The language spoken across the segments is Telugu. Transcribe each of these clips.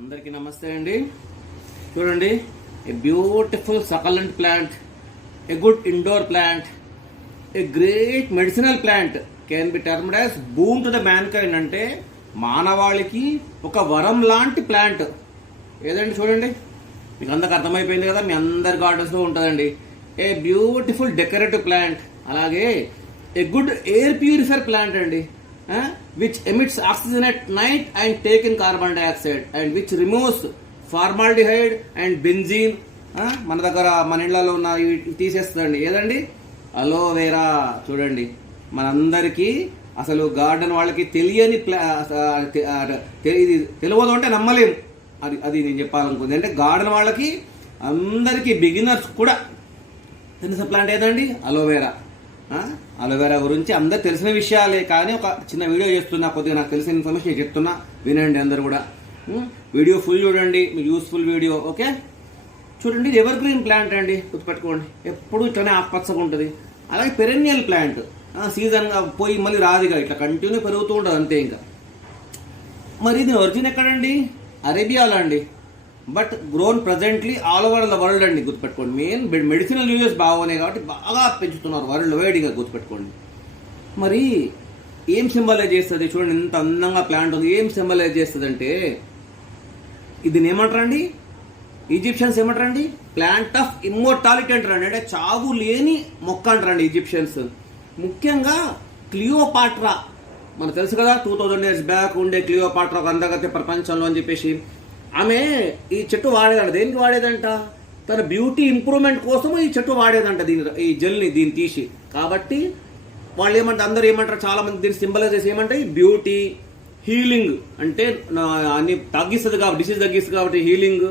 అందరికీ నమస్తే అండి. చూడండి, a beautiful succulent plant, a good indoor plant, a great medicinal plant can be termed as boom to the mankind. అంటే మానవాళికి ఒక వరం లాంటి ప్లాంట్ ఏదండి. చూడండి, మీకు అందరికి అర్థమైపోయింది కదా, మీ అందరి గార్డెన్స్లో ఉంటుందండి. ఏ బ్యూటిఫుల్ డెకరేటివ్ ప్లాంట్, అలాగే a good air purifier plant అండి, which emits oxygen at night and take in carbon dioxide and which removes formaldehyde and benzene. మన దగ్గర మన ఇళ్లలో ఉన్న తీసేస్తుందండి. ఏదండి? అలోవెరా. చూడండి, మనందరికీ అసలు గార్డెన్ వాళ్ళకి తెలియని తెలియదు అంటే నమ్మలేము. అది నేను చెప్పాలనుకుంది. అంటే గార్డెన్ వాళ్ళకి అందరికీ బిగినర్స్ కూడా తెలిసిన ప్లాంట్ ఏదండి? అలోవెరా. అలోవెరా గురించి అందరు తెలిసిన విషయాలే, కానీ ఒక చిన్న వీడియో చేస్తున్నా, కొద్దిగా నాకు తెలిసిన ఇన్ఫర్మేషన్ నేను చెప్తున్నా, వినండి అందరు కూడా. వీడియో ఫుల్ చూడండి, మీకు యూస్ఫుల్ వీడియో. ఓకే, చూడండి, ఇది ఎవర్ గ్రీన్ ప్లాంట్ అండి, గుర్తుపెట్టుకోండి. ఎప్పుడు ఇట్లానే ఆకుపచ్చగా ఉంటుంది. అలాగే పెరెన్నియల్ ప్లాంట్, సీజన్గా పోయి మళ్ళీ రాదుగా, ఇట్లా కంటిన్యూ పెరుగుతూ ఉంటుంది అంతే. ఇంకా మరి ఇది ఒరిజిన్ ఎక్కడండి? అరేబియాలో అండి, but grown presently all over the world అండి, గుర్తుపెట్టుకోండి. మెయిన్ మెడిసినల్ యూజెస్ బాగున్నాయి కాబట్టి బాగా పెంచుతున్నారు వరల్డ్ వైడ్గా, గుర్తుపెట్టుకోండి. మరి ఏం సింబలైజ్ చేస్తుంది? చూడండి, ఎంత అందంగా ప్లాంట్ ఉంది. ఏం సింబలైజ్ చేస్తుంది అంటే, ఇది ఏమంటారండి ఈజిప్షియన్స్? ఏమంటారండి? ప్లాంట్ ఆఫ్ ఇమ్మోర్టాలిటీ అంటారండి. అంటే చావు లేని మొక్క అంటారండి ఈజిప్షియన్స్. ముఖ్యంగా క్లియోపాట్రా, మనకు తెలుసు కదా, 2000 years బ్యాక్ ఉండే క్లియోపాట్రా ఒక అందగత్తె ప్రపంచంలో అని చెప్పేసి. ఆమె ఈ చెట్టు వాడేదంట. దేనికి వాడేదంట? తన బ్యూటీ ఇంప్రూవ్మెంట్ కోసం ఈ చెట్టు వాడేదంట, ఈ జెల్ని దీన్ని తీసి. కాబట్టి వాళ్ళు ఏమంటారు, అందరూ ఏమంటారు, చాలా మంది దీన్ని సింబలైజ్ చేసి ఏమంటే బ్యూటీ, హీలింగ్, అంటే అన్ని తగ్గిస్తుంది కాబట్టి, డిసీజ్ తగ్గిస్తుంది కాబట్టి హీలింగ్,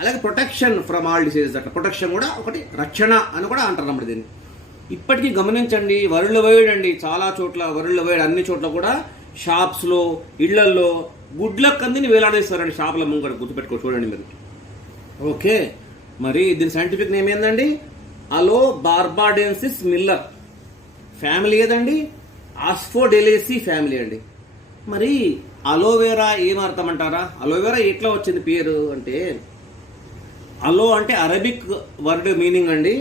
అలాగే ప్రొటెక్షన్ ఫ్రమ్ ఆల్ డిసీజెస్. అట్లా ప్రొటెక్షన్ కూడా ఒకటి, రక్షణ అని కూడా అంటారు అన్నమాట దీన్ని. ఇప్పటికీ గమనించండి, వరల్డ్ వైడ్ అండి, చాలా చోట్ల, వరల్డ్ వైడ్ అన్ని చోట్ల కూడా షాప్స్లో, ఇళ్లల్లో గుడ్ల కందిని వేలాడేస్తారండి, షాపుల ముంగడ, గుర్తుపెట్టుకో. చూడండి మీరు. ఓకే, మరి దీని సైంటిఫిక్ నేమ్ ఏందండి? అలో బార్బాడెన్సిస్ మిల్లర్. ఫ్యామిలీ ఏదండి? ఆస్ఫోడెలేసి ఫ్యామిలీ అండి. మరి అలోవెరా ఏం అర్థం అంటారా? అలోవెరా ఎట్లా వచ్చింది పేరు అంటే, అలో అంటే అరబిక్ వర్డ్ మీనింగ్ అండి.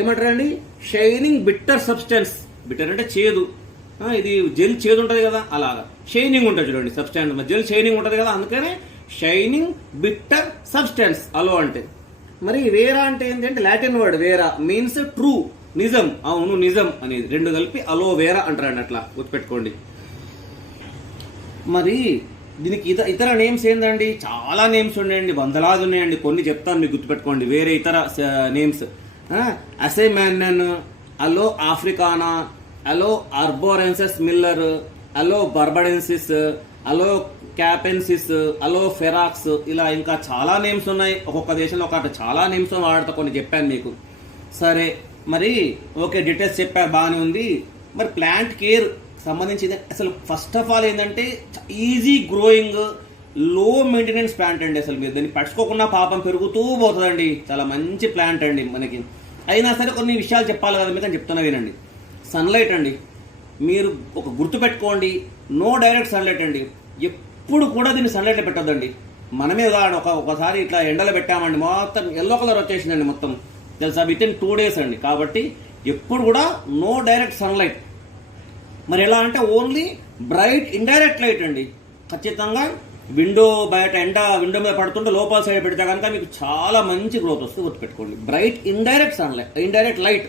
ఏమంటారండి? Shining bitter substance. బిట్టర్ అంటే చేదు. ఇది జెల్ చేదు ఉంటుంది కదా, అలాగా షైనింగ్ ఉంటుంది. చూడండి, సబ్స్టాన్స్ జెల్ షైనింగ్ ఉంటుంది కదా, అందుకనే షైనింగ్ బిట్టర్ సబ్స్టెన్స్ అలో అంటే. మరి వేరా అంటే ఏంటంటే లాటిన్ వర్డ్ వేరా, మీన్స్ ట్రూ, నిజం, అవును నిజం అనేది రెండు కలిపి అలోవేరా అంటారండి. అట్లా గుర్తుపెట్టుకోండి. మరి దీనికి ఇతర నేమ్స్ ఏంటండి? చాలా నేమ్స్ ఉన్నాయండి, వందలాది ఉన్నాయండి. కొన్ని చెప్తాను మీకు, గుర్తుపెట్టుకోండి. వేరే ఇతర నేమ్స్, అసైమానన్, అలో ఆఫ్రికానా, అలో ఆర్బోరెన్సిస్ మిల్లర్, అలో బార్బాడెన్సిస్, అలో క్యాపెన్సిస్, అలో ఫెరాక్స్, ఇలా ఇంకా చాలా నేమ్స్ ఉన్నాయి. ఒక్కొక్క దేశంలో ఒక చాలా నేమ్స్ వాడతా, కొన్ని చెప్పాను మీకు. సరే, మరి ఓకే, డీటెయిల్స్ చెప్పారు, బాగానే ఉంది. మరి ప్లాంట్ కేర్ సంబంధించింది అసలు ఫస్ట్ ఆఫ్ ఆల్ ఏంటంటే, ఈజీ గ్రోయింగ్, లో మెయింటెనెన్స్ ప్లాంట్ అండి. అసలు మీరు దాన్ని పట్టుకోకుండా పాపం పెరుగుతూ పోతుందండి. చాలా మంచి ప్లాంట్ అండి మనకి. అయినా సరే కొన్ని విషయాలు చెప్పాలి కదా మీకు అని చెప్తున్నా, వినండి. సన్లైట్ అండి, మీరు ఒక గుర్తు పెట్టుకోండి, నో డైరెక్ట్ సన్లైట్ అండి. ఎప్పుడు కూడా దీన్ని సన్లైట్లో పెట్టొద్దండి. మనమే ఒకసారి ఇట్లా ఎండలో పెట్టామండి, మొత్తం ఎల్లో కలర్ వచ్చేసిందండి మొత్తం, తెలుసా, విత్ ఇన్ 2 days అండి. కాబట్టి ఎప్పుడు కూడా నో డైరెక్ట్ సన్లైట్. మరి ఎలా అంటే ఓన్లీ బ్రైట్ ఇండైరెక్ట్ లైట్ అండి. ఖచ్చితంగా విండో బయట విండో మీద పడుతుంటే లోపల సైడ్ పెడితే కనుక మీకు చాలా మంచి గ్రోత్ వస్తుంది, గుర్తుపెట్టుకోండి. Bright indirect light.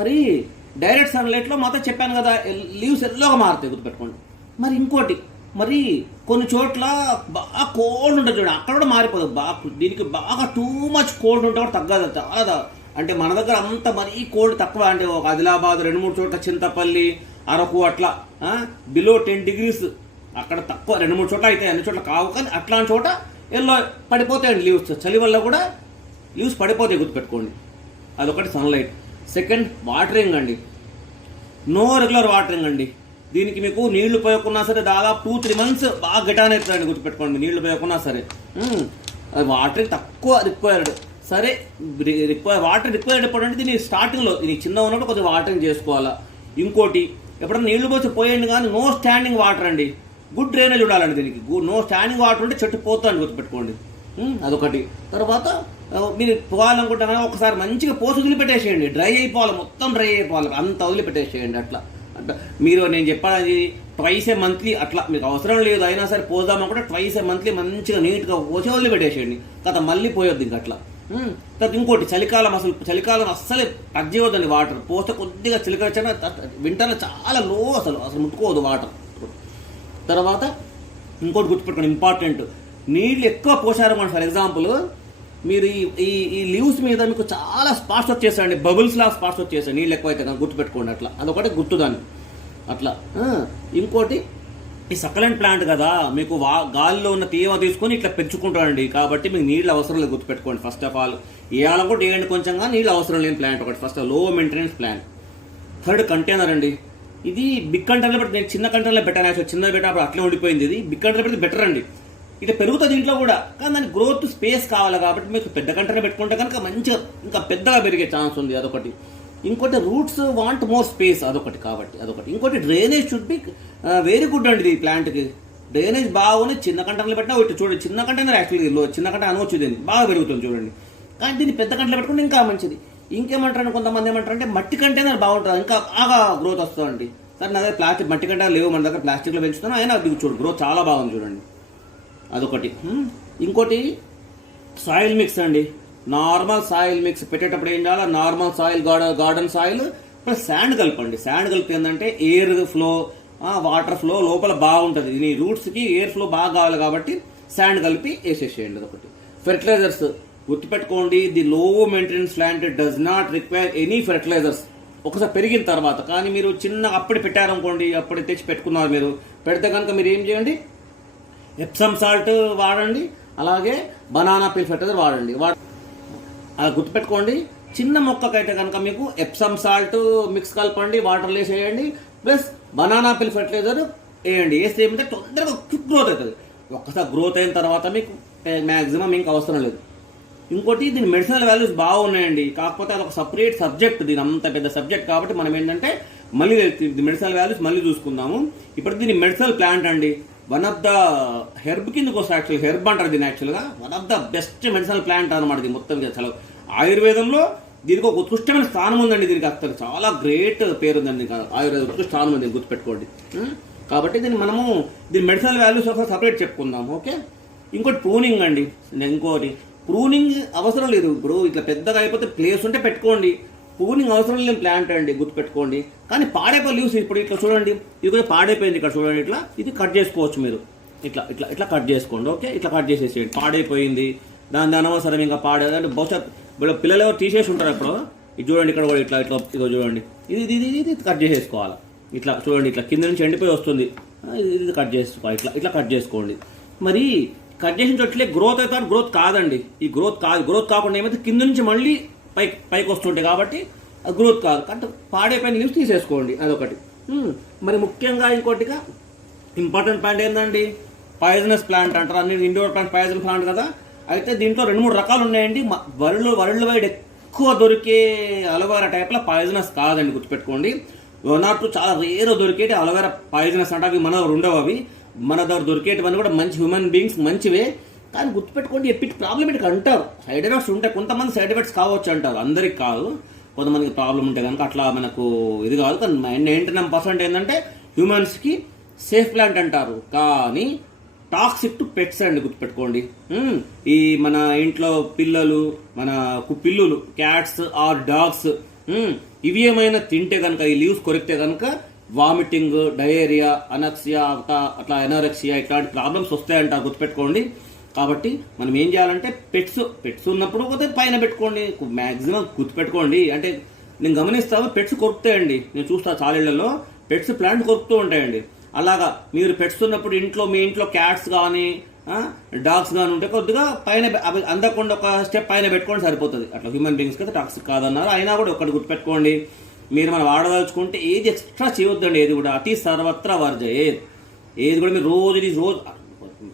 మరి డైరెక్ట్ సన్లైట్లో మాత్రం చెప్పాను కదా, లీవ్స్ ఎల్లోగా మారుతాయి, గుర్తుపెట్టుకోండి. మరి ఇంకోటి, మరి కొన్ని చోట్ల బాగా కోల్డ్ ఉంటుంది చూడండి, అక్కడ కూడా మారిపోదు. దీనికి బాగా టూ మచ్ కోల్డ్ ఉంటే కూడా తగ్గదు చాలా. అంటే మన దగ్గర అంత మరీ కోల్డ్ తక్కువ, అంటే ఒక ఆదిలాబాద్, 2-3 చోట్ల, చింతపల్లి, అరకు, అట్లా బిలో 10 degrees అక్కడ తక్కువ, 2-3 చోట్ల అయితే, అన్ని చోట్ల కావు. కానీ అట్లాంటి చోట ఎల్లో పడిపోతాయండి లీవ్స్, చలి వల్ల కూడా లీవ్స్ పడిపోతాయి, గుర్తుపెట్టుకోండి. అదొకటి సన్లైట్. సెకండ్, వాటరింగ్ అండి. నో రెగ్యులర్ వాటరింగ్ అండి. దీనికి మీకు నీళ్లు పోయకున్నా సరే దాదాపు 2-3 months బాగా గిటాన్ అవుతుందండి, గుర్తుపెట్టుకోండి. నీళ్లు పోయకున్నా సరే వాటరింగ్ తక్కువ రిక్వైర్డ్. సరే, వాటర్ రిక్వైర్డ్ ఎప్పుడంటే దీన్ని స్టార్టింగ్లో, ఇది చిన్న ఉన్నప్పుడు కొద్దిగా వాటరింగ్ చేసుకోవాలా. ఇంకోటి, ఎప్పుడన్నా నీళ్లు పోసి పోయండి, కానీ నో స్టాండింగ్ వాటర్ అండి. గుడ్ డ్రైనేజ్ ఉండాలండి దీనికి. నో స్టాండింగ్ వాటర్ ఉంటే చెట్టు పోతుందని గుర్తుపెట్టుకోండి. అదొకటి. తర్వాత మీరు పోవాలనుకుంటున్నా ఒకసారి మంచిగా పోసి వదిలిపెట్టేసేయండి. డ్రై అయిపోవాలి, మొత్తం డ్రై అయిపోవాలి, అంత వదిలిపెట్టేసేయండి. అట్లా మీరు నేను చెప్పాలి ట్వైస్ ఏ మంత్లీ అట్లా మీకు అవసరం లేదు అయినా సరే పోదామనుకుంటే ట్వైస్ ఏ మంత్లీ మంచిగా నీట్గా పోసి వదిలిపెట్టేసేయండి. తర్వాత మళ్ళీ పోయొద్దు ఇంక అట్లా. తర్వాత ఇంకోటి చలికాలం, అసలు చలికాలం అస్సలే టచ్ చేయవద్దండి వాటర్. పోస్తే కొద్దిగా చలికాలం వింటర్లో చాలా లో, అసలు ముట్టుకోవద్దు వాటర్. తర్వాత ఇంకోటి గుర్తుపెట్టుకోండి ఇంపార్టెంట్, నీళ్ళు ఎక్కువ పోసారనుకోండి. ఫర్ ఎగ్జాంపుల్ మీరు ఈ లీవ్స్ మీద మీకు చాలా స్పాట్స్ వచ్చేసాయండి, బబుల్స్ లా స్పాట్స్ వచ్చేసాయి నీళ్ళు ఎక్కువైతే కనుక గుర్తుపెట్టుకోండి. అట్లా అదొకటి గుర్తుదాన్ని అట్లా. ఇంకోటి ఈ సకలెంట్ ప్లాంట్ కదా, మీకు గాలిలో ఉన్న తీవ తీసుకొని ఇట్లా పెంచుకుంటారండి, కాబట్టి మీకు నీళ్ళు అవసరం లేదు గుర్తుపెట్టుకోండి. ఫస్ట్ ఆఫ్ ఆల్ వేయాలనుకుంటే వేయండి కొంచెంగా, నీళ్ళు అవసరం లేని ప్లాంట్ ఒకటి ఫస్ట్ లో మెయింటెనెన్స్ ప్లాంట్. థర్డ్ కంటైనర్ అండి. ఇది బిగ్ కంటైనర్లో పెడితే నేను చిన్న కంటైనర్లో పెట్టాను, యాక్చువల్ చిన్నది పెట్టినప్పుడు అట్లే ఉండిపోయింది. ఇది బిగ్ కంటైనర్ పెడితే బెటర్ అండి, ఇట్లా పెరుగుతుంది ఇంట్లో కూడా. కానీ దానికి గ్రోత్ స్పేస్ కావాలి కాబట్టి మీకు పెద్ద కంటైనర్ పెట్టుకుంటే కనుక మంచిగా ఇంకా పెద్దగా పెరిగే ఛాన్స్ ఉంది, అదొకటి. ఇంకోటి రూట్స్ వాంట్ మోర్ స్పేస్, అదొకటి. కాబట్టి అదొకటి. ఇంకోటి drainage should be very good అండి. ఈ ప్లాంట్కి డ్రైనేజ్ బాగుంది. చిన్న కంటైనర్లు పెట్టినా ఒకటి చూడండి, చిన్న కంటైనర్ యాక్చువల్లీ చిన్న కంటైనర్ అనవచ్చు, దీన్ని బాగా పెరుగుతుంది చూడండి. కానీ దీన్ని పెద్ద కంటైనర్ పెట్టుకుంటే ఇంకా మంచిది. ఇంకేమంటారంటే కొంతమంది ఏమంటారంటే మట్టి కంటైనర్ బాగుంటుంది, ఇంకా బాగా గ్రోత్ వస్తుందండి. సార్ నా దగ్గర ప్లాస్టిక్ మట్టి కంటైనర్ లేవు, మన దగ్గర ప్లాస్టిక్లో పెంచుతాను, అయినా చూడు గ్రోత్ చాలా బాగుంది చూడండి, అదొకటి. ఇంకోటి సాయిల్ మిక్స్ అండి. నార్మల్ సాయిల్ మిక్స్ పెట్టేటప్పుడు ఏం చేయాలి, normal soil garden soil plus sand కలపండి. శాండ్ కలిపి ఏంటంటే ఎయిర్ ఫ్లో, వాటర్ ఫ్లో లోపల బాగుంటుంది. ఈ రూట్స్కి ఎయిర్ ఫ్లో బాగా కావాలి కాబట్టి శాండ్ కలిపి వేసేసేయండి, అదొకటి. ఫెర్టిలైజర్స్ గుర్తుపెట్టుకోండి, the low maintenance plant does not require any fertilisers ఒకసారి పెరిగిన తర్వాత. కానీ మీరు చిన్న అప్పుడు పెట్టారనుకోండి, అప్పుడు తెచ్చి పెట్టుకున్నారు మీరు, పెడితే కనుక మీరు ఏం చేయండి, ఎప్సమ్ సాల్ట్ వాడండి, అలాగే బనానా పిల్ ఫెర్టిలైజర్ వాడండి. అలా గుర్తుపెట్టుకోండి. చిన్న మొక్కకైతే కనుక మీకు ఎప్సమ్ సాల్ట్ మిక్స్ కలపండి, వాటర్లో వేసేయండి, ప్లస్ బనానా పిల్ ఫెర్టిలైజర్ వేయండి. వేస్తే ఏమంటే తొందరగా క్విక్ గ్రోత్ అవుతుంది. ఒక్కసారి గ్రోత్ అయిన తర్వాత మీకు మ్యాక్సిమం ఇంకా అవసరం లేదు. ఇంకోటి దీని మెడిసినల్ వాల్యూస్ బాగున్నాయండి, కాకపోతే అది ఒక సపరేట్ సబ్జెక్ట్, దీని అంత పెద్ద సబ్జెక్ట్ కాబట్టి మనం ఏంటంటే మళ్ళీ మెడిసినల్ వాల్యూస్ మళ్ళీ చూసుకుందాము. ఇప్పుడు దీని మెడిసినల్ ప్లాంట్ అండి, వన్ ఆఫ్ ద హెర్బ్ కిందకు వస్తుంది. యాక్చువల్ హెర్బ్ అంటారు దీన్ని, యాక్చువల్గా one of the best medicinal plant అనమాట ఇది మొత్తం. అసలు ఆయుర్వేదంలో దీనికి ఒక ఉత్కృష్టమైన స్థానం ఉందండి, దీనికి అసలు చాలా గ్రేట్ పేరు ఉందండి, ఆయుర్వేద ఉత్కృష్ట స్థానం ఉంది, గుర్తుపెట్టుకోండి. కాబట్టి దీన్ని మనము దీని మెడిసినల్ వాల్యూస్ ఒకసారి సపరేట్ చెప్పుకుందాం, ఓకే. ఇంకోటి ప్రూనింగ్ అండి. ఇంకోటి ప్రూనింగ్ అవసరం లేదు. ఇప్పుడు ఇట్లా పెద్దగా అయిపోతే ప్లేస్ ఉంటే పెట్టుకోండి, ప్రూనింగ్ అవసరం లేని ప్లాంట్ అండి, గుర్తుపెట్టుకోండి. కానీ పాడైపోయి లీవ్స్ ఇప్పుడు ఇట్లా చూడండి, ఇది కూడా పాడైపోయింది, ఇక్కడ చూడండి, ఇట్లా ఇది కట్ చేసుకోవచ్చు మీరు, ఇట్లా ఇట్లా ఇట్లా కట్ చేసుకోండి, ఓకే. ఇట్లా కట్ చేసేసేయండి, పాడైపోయింది, దాని అనవసరం ఇంకా పాడేది. బహుశా ఇప్పుడు పిల్లలు ఎవరు తీసేసి ఉంటారు అప్పుడు, ఇది చూడండి ఇక్కడ కూడా ఇట్లా ఇట్లా ఇదిగో చూడండి, ఇది ఇది ఇది కట్ చేసేసుకోవాలి, ఇట్లా చూడండి, ఇట్లా కింద నుంచి ఎండిపోయి వస్తుంది, ఇది కట్ చేసుకోవాలి, ఇట్లా ఇట్లా కట్ చేసుకోండి. మరి కట్ చేసిన చోట్లే గ్రోత్ అవుతారు, గ్రోత్ కాదండి, ఈ గ్రోత్ కాదు. గ్రోత్ కాకుండా ఏమైతే కింద నుంచి మళ్ళీ పైకి వస్తుంటాయి కాబట్టి అది గ్రోత్ కాదు. అంటే పాడైపోయిన లీవ్స్ తీసేసుకోండి, అదొకటి. మరి ముఖ్యంగా ఇంకోటిగా ఇంపార్టెంట్ ప్లాంట్ ఏంటండి, పాయిజనస్ ప్లాంట్ అంటారు. అన్ని ఇండోర్ ప్లాంట్ పాయిజన్ ప్లాంట్ కదా. అయితే దీంట్లో 2-3 రకాలు ఉన్నాయండి. వరల్డ్ వైడ్ ఎక్కువ దొరికే అలోవెరా టైప్లో పాయిజనస్ కాదండి, గుర్తుపెట్టుకోండి. 1 or 2 చాలా రేర్ దొరికేటి అలోవెరా పాయిజనస్ అంటే అవి మన దగ్గర ఉండవు. అవి మన దగ్గర దొరికేటివన్నీ కూడా మంచి హ్యూమన్ బీయింగ్స్ మంచివే. కానీ గుర్తుపెట్టుకోండి, ఎప్పటి ప్రాబ్లం ఇటు అంటారు, సైడ్ ఎఫెక్ట్స్ ఉంటాయి. కొంతమంది సైడ్ ఎఫెక్ట్స్ కావచ్చు అంటారు, అందరికి కాదు. కొంతమందికి ప్రాబ్లం ఉంటే కనుక అట్లా మనకు ఇది కాదు. కానీ 99% ఏంటంటే హ్యూమన్స్కి సేఫ్ ప్లాంట్ అంటారు, కానీ టాక్సిక్ టు పెట్స్ అండి, గుర్తుపెట్టుకోండి. ఈ మన ఇంట్లో పిల్లలు, మన పిల్లులు, క్యాట్స్ ఆర్ డాగ్స్, ఇవి ఏమైనా తింటే కనుక, ఈ లీవ్స్ కొరికితే కనుక వామిటింగ్, డయేరియా, అనక్సియా, అట్లా ఎనోరెక్సియా ఇట్లాంటి ప్రాబ్లమ్స్ వస్తాయంట, గుర్తుపెట్టుకోండి. కాబట్టి మనం ఏం చేయాలంటే పెట్స్ ఉన్నప్పుడు పోతే పైన పెట్టుకోండి, మ్యాక్సిమం గుర్తుపెట్టుకోండి. అంటే నేను గమనిస్తాను, పెట్స్ కొరుకుతాయండి, నేను చూస్తా చాలా ఇళ్లలో పెట్స్ ప్లాంట్ కొరుకుతూ ఉంటాయండి. అలాగా మీరు పెట్స్ ఉన్నప్పుడు మీ ఇంట్లో క్యాట్స్ కానీ డాగ్స్ కానీ ఉంటే కొద్దిగా పైన అవి అందకుండా ఒక స్టెప్ పైన పెట్టుకోండి, సరిపోతుంది. అట్లా హ్యూమన్ బీయింగ్స్కి అయితే టాక్సిక్ కాదన్నారు. అయినా కూడా ఒకటి గుర్తుపెట్టుకోండి, మీరు మనం వాడదలుచుకుంటే ఏది ఎక్స్ట్రా చేయొద్దండి, ఏది కూడా అతి సర్వత్రా వర్జయేత్. ఏది కూడా మీరు రోజు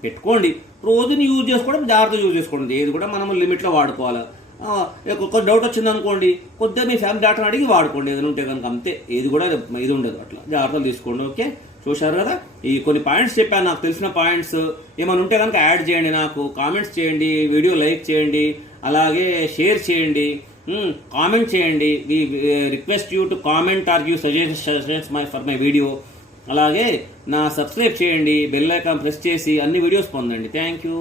పెట్టుకోండి, రోజుని యూజ్ చేసుకోవడం, జాగ్రత్తగా యూజ్ చేసుకోండి. ఏది కూడా మనం లిమిట్లో వాడుకోవాలి. ఒక డౌట్ వచ్చింది అనుకోండి, కొద్దిగా మీ ఫ్యామిలీ డాక్టర్ని అడిగి వాడుకోండి ఏదైనా ఉంటే కనుక, అంతే. ఏది కూడా ఇది ఉండదు, అట్లా జాగ్రత్తలు తీసుకోండి, ఓకే. చూశారు కదా, ఈ కొన్ని పాయింట్స్ చెప్పాను, నాకు తెలిసిన పాయింట్స్ ఏమైనా ఉంటే కనుక యాడ్ చేయండి, నాకు కామెంట్స్ చేయండి, వీడియో లైక్ చేయండి, అలాగే షేర్ చేయండి, కామెంట్ చేయండి. We request you to comment or give suggestions for my video. అలాగే నా సబ్స్క్రైబ్ చేయండి, బెల్ ఐకాన్ ప్రెస్ చేసి అన్ని వీడియోస్ పొందండి. Thank you.